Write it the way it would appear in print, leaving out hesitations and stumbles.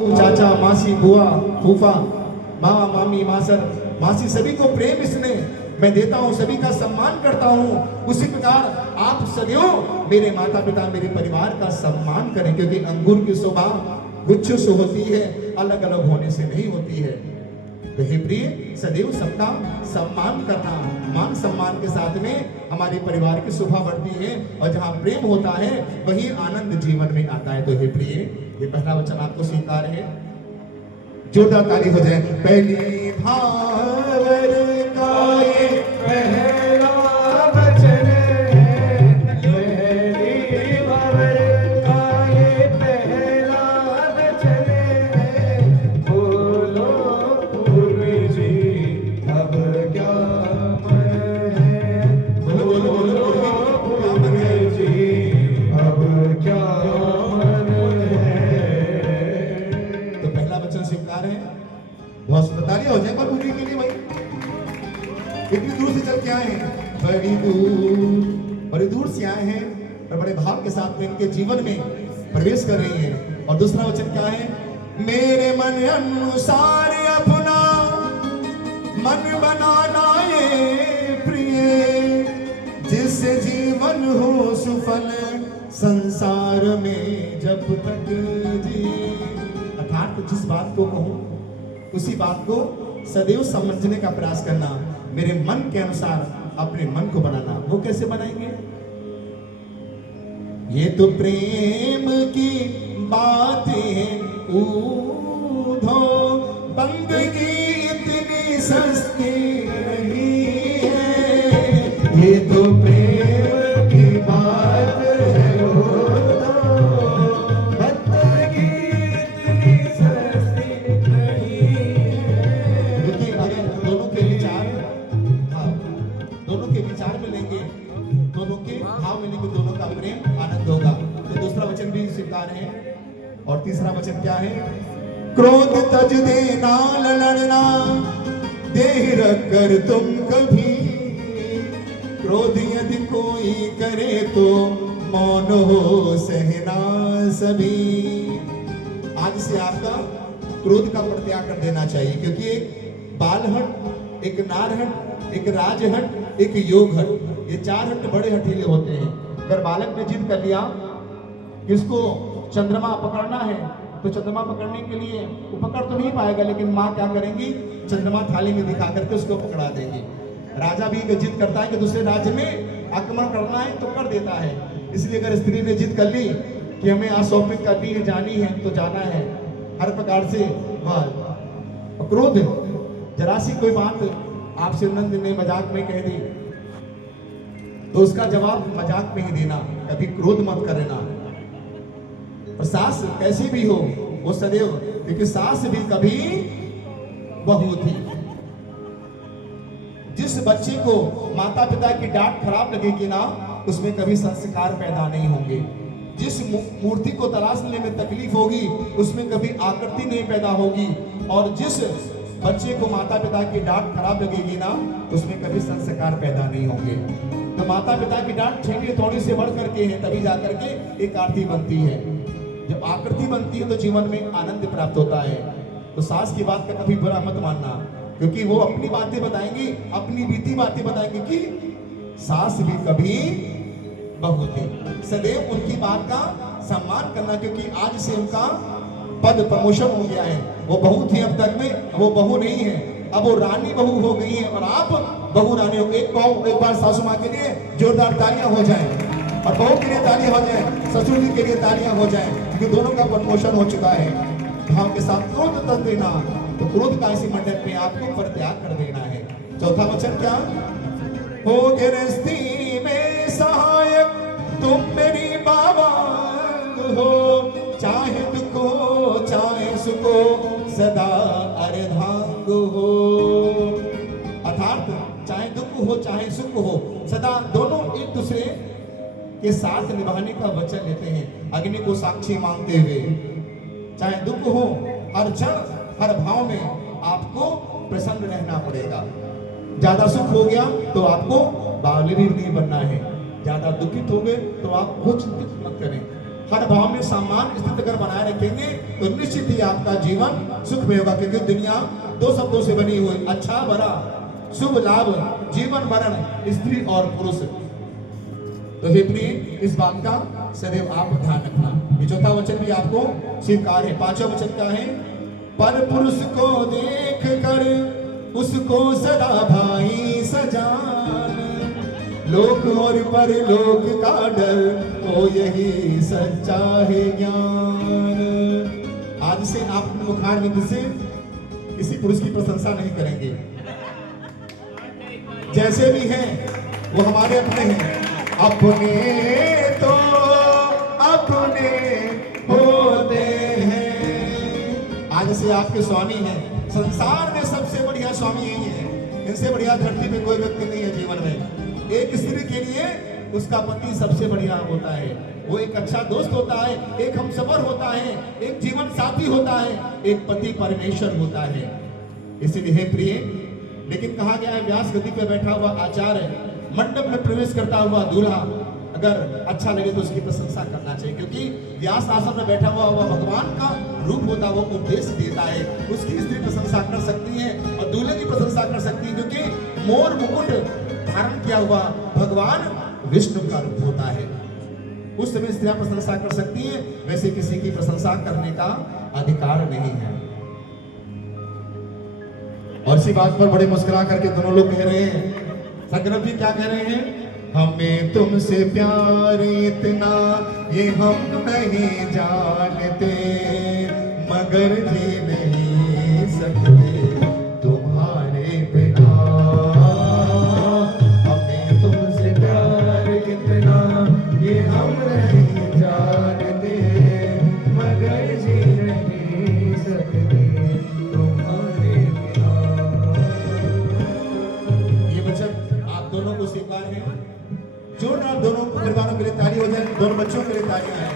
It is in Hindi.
चाचा, मासी, बुआ, फूफा, मामा, मामी, मासर, मासी, सभी को प्रेम इसने मैं देता हूँ, सभी का सम्मान करता हूँ। उसी प्रकार आप सदैव मेरे माता पिता, मेरे परिवार का सम्मान करें, क्योंकि अंगूर की शोभा गुच्छ से होती है, अलग अलग होने से नहीं होती है। तो हे प्रिय, सदैव सबका सम्मान करना, मान सम्मान के साथ में हमारे परिवार की शोभा बढ़ती है, और जहाँ प्रेम होता है वही आनंद जीवन में आता है। तो हे प्रिय, ये पहला वचन आपको स्वीकार है, जोरदार ताली हो जाए। पहली भावर का ये पहला वचन है, पहली भावर का ये पहला वचन है, बोलो पूर्व जी अब क्या मन है, बोलो बोलो बोलो पूर्व जी अब क्या मन है। तो पहला वचन स्वीकार है। बहुत सुंदर, तालियां हो जाए पर पूरी के लिए भाई। इतनी दूर से चल के आए हैं, बड़ी दूर से आए हैं, और बड़े भाव के साथ में इनके जीवन में प्रवेश कर रही हैं। और दूसरा वचन क्या है, मेरे मन अनुसार अपना मन बनाना ये प्रिय, जिससे जीवन हो सुफल संसार में जब तक जी। अर्थात जिस बात को कहूं उसी बात को सदैव समझने का प्रयास करना, मेरे मन के अनुसार अपने मन को बनाना। वो कैसे बनाएंगे? ये तो प्रेम की बातें ऊधो, बंदगी इतनी सस्ती नहीं है, ये तो प्रेम की बात है ऊधो, बंदगी इतनी सस्ती नहीं है। क्योंकि अगर दोनों के विचार, दोनों के विचार मिलेंगे, दोनों के भाव मिलेंगे, दोनों का प्रेम आनंद होगा। तो दूसरा वचन भी स्वीकार है। और तीसरा वचन क्या है, क्रोध तज देना लड़ना, देह रख कर तुम कभी, क्रोध यदि कोई करे तो मौन हो सहना सभी। आज से आपका क्रोध का परित्याग कर देना चाहिए, क्योंकि एक बालहट, एक नारहट, एक राजहट, एक योगहट, ये चार हट बड़े हठीले होते हैं। अगर बालक ने जिद कर लिया कि इसको चंद्रमा पकड़ना है, तो चंद्रमा पकड़ने के लिए वो पकड़ तो नहीं पाएगा, लेकिन माँ क्या करेंगी, चंद्रमा थाली में दिखा करके उसको पकड़ा देंगी। राजा भी जिद करता है कि दूसरे राज्य में आक्रमण करना है तो कर देता है। इसलिए अगर स्त्री ने जिद कर ली कि हमें आज शॉपिंग करनी है, जानी है, तो जाना है। हर प्रकार से वह क्रोध, जरा सी कोई बात आपसे नंद ने मजाक में कह दी तो उसका जवाब मजाक में ही देना, कभी क्रोध मत करना। और सास कैसी भी हो वो सदैव, क्योंकि सास भी कभी बहू थी। जिस बच्चे को माता पिता की डांट खराब लगेगी ना, उसमें कभी संस्कार पैदा नहीं होंगे। जिस मूर्ति को तराशने में तकलीफ होगी उसमें कभी आकृति नहीं पैदा होगी। और जिस बच्चे को माता पिता की डांट खराब लगेगी ना, उसमें कभी संस्कार पैदा नहीं होंगे। तो माता पिता की डांट छेड़ी थोड़ी से बढ़ करके है, तभी जाकर के एक आरती बनती है। जब आकृति बनती है तो जीवन में आनंद प्राप्त होता है। तो सास की बात का कभी बुरा मत मानना, क्योंकि वो अपनी बातें बताएंगी, अपनी बीती बातें बताएंगी कि सास भी कभी बहू थी। सदैव उनकी बात का सम्मान करना, क्योंकि आज से उनका पद प्रमोशन हो गया है। वो बहू थी अब तक में, वो बहू नहीं है, अब वो रानी बहू हो गई है, और आप बहू रानी हो। एक बार सासू माँ के लिए जोरदार तालियां हो जाएं, और बहू के लिए तालियां हो जाएं, ससुर जी के लिए तालियां हो जाएं, क्योंकि दोनों का प्रमोशन हो चुका है। भाव के साथ क्रोध तज देना, तो क्रोध का इसी मंडप में आपको परित्याग कर देना है। चौथा वचन क्या, हो गृहस्थी में सहायक तुम मेरी बाबा हो, चाहे दुख हो चाहे सुख हो सदा अर्धांग हो। अर्थात चाहे दुख हो चाहे सुख हो, सदा दोनों एक दूसरे के साथ निभाने का वचन लेते हैं, अग्नि को साक्षी मानते हुए। चाहे दुख हो, हर क्षण हर भाव में आपको प्रसन्न रहना पड़ेगा। ज्यादा सुख हो गया तो आपको बावली भी नहीं बनना है, ज्यादा दुखित हो गए तो आप वो चिंतित मत करें। हर भाव में सम्मान स्थिति अगर बनाए रखेंगे तो निश्चित ही आपका जीवन सुख में होगा, क्योंकि दुनिया दो शब्दों से बनी हुई, अच्छा बुरा, शुभ लाभ, जीवन मरण, स्त्री और पुरुष। तो हे प्रिय, इस बात का सदैव आप ध्यान रखना। ये चौथा वचन भी आपको स्वीकार है। पांचवा वचन क्या है? पर पुरुष को देख कर उसको सदा भाई सजान, लोक और परलोक का डर, तो यही सच्चा है ज्ञान। आज से आप अपने मुखार बिंदु से किसी पुरुष की प्रशंसा नहीं करेंगे। जैसे भी हैं वो हमारे अपने हैं। अपने तो अपने होते हैं। आज से आपके स्वामी हैं। संसार में सबसे बढ़िया स्वामी यही है। इनसे बढ़िया धरती में कोई व्यक्ति नहीं है जीवन में। एक स्त्री के लिए उसका पति सबसे बढ़िया होता है। वो एक अच्छा दोस्त होता है, एक हमसफर होता है, एक जीवन साथी होता है, एक पति परमेश्वर होता है। इसीलिए हे प्रिय, लेकिन कहा गया है व्यास गद्दी पे बैठा हुआ आचार्य, मंडप में प्रवेश करता हुआ दूल्हा अगर अच्छा लगे तो उसकी प्रशंसा करना चाहिए, क्योंकि व्यास आसन में बैठा हुआ भगवान का रूप होता है, वो उपदेश देता है। उसकी स्त्री प्रशंसा कर सकती है और दूल्हे की प्रशंसा कर सकती है, क्योंकि मोर मुकुट धारण किया हुआ भगवान विष्णु का रूप होता है। उस समय स्त्रियां प्रशंसा कर सकती हैं, वैसे किसी की प्रशंसा करने का अधिकार नहीं है। और इसी बात पर बड़े मुस्कुरा करके दोनों लोग कह रहे हैं, संग्राम जी क्या कह रहे हैं? हमें तुमसे प्यार इतना ये हम नहीं जानते, मगर जी नहीं सकते तुम्हारे बिना। हमें तुमसे प्यार कितना ये हम नहीं जानते, मगर जी नहीं सकते तुम्हारे बिना। ये वचन आप दोनों को स्वीकार है। जोरदार दोनों परिवारों के लिए ताली हो जाए, दोनों बच्चों के लिए तालियां हैं।